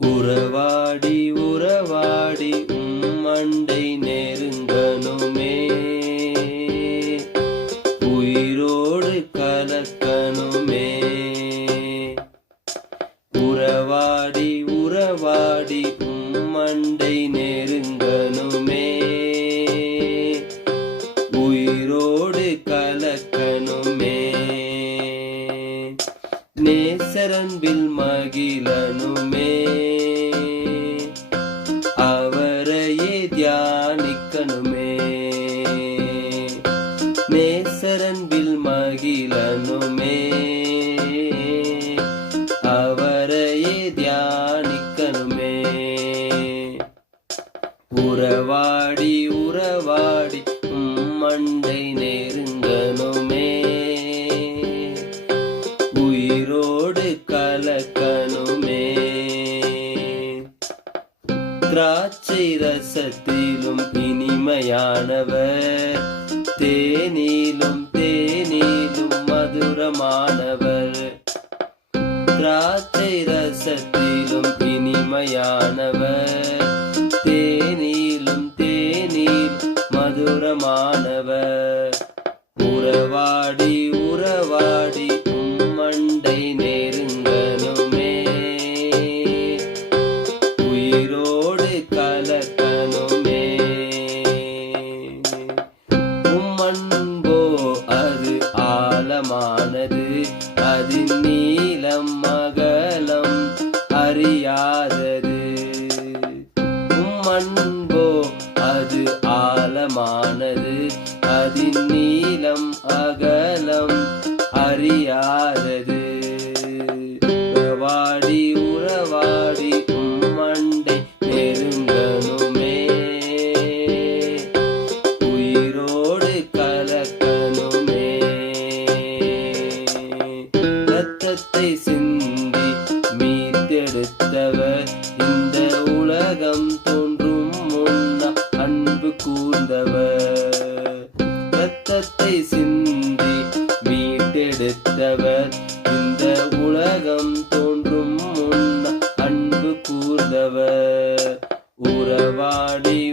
உறவாடி உறவாடி உம்மண்டை நெருங்கணுமே. உயிரோடு கலக்கணுமே. உறவாடி உறவாடி உம்மண்டை நெருங்கணுமே. உயிரோடு கலக்கணுமே. நேசரன்பில் மகிழனுமே நேசரன்பில் மகிழனுமே. அவரையே தியானிக்கணுமே. உறவாடி உறவாடி மண்டை நெருங்கணுமே. உயிரோடு கலக்கணுமே. திராட்சை ரசத்திலும் இனிமையானவர். தேனிலும் தேனிலும் மதுரமானவர். திராட்சை ரசத்திலும் இனிமையானவர். நீளமானது அது நீளம் மகளம் அறியாதது. உம்மன்போ கூர்ந்தவர் ரத்தத்தை சிந்தி மீட்டெடுத்தவர். இந்த உலகம் தோன்றும் முன் அன்பு கூர்ந்தவர். உறவாடி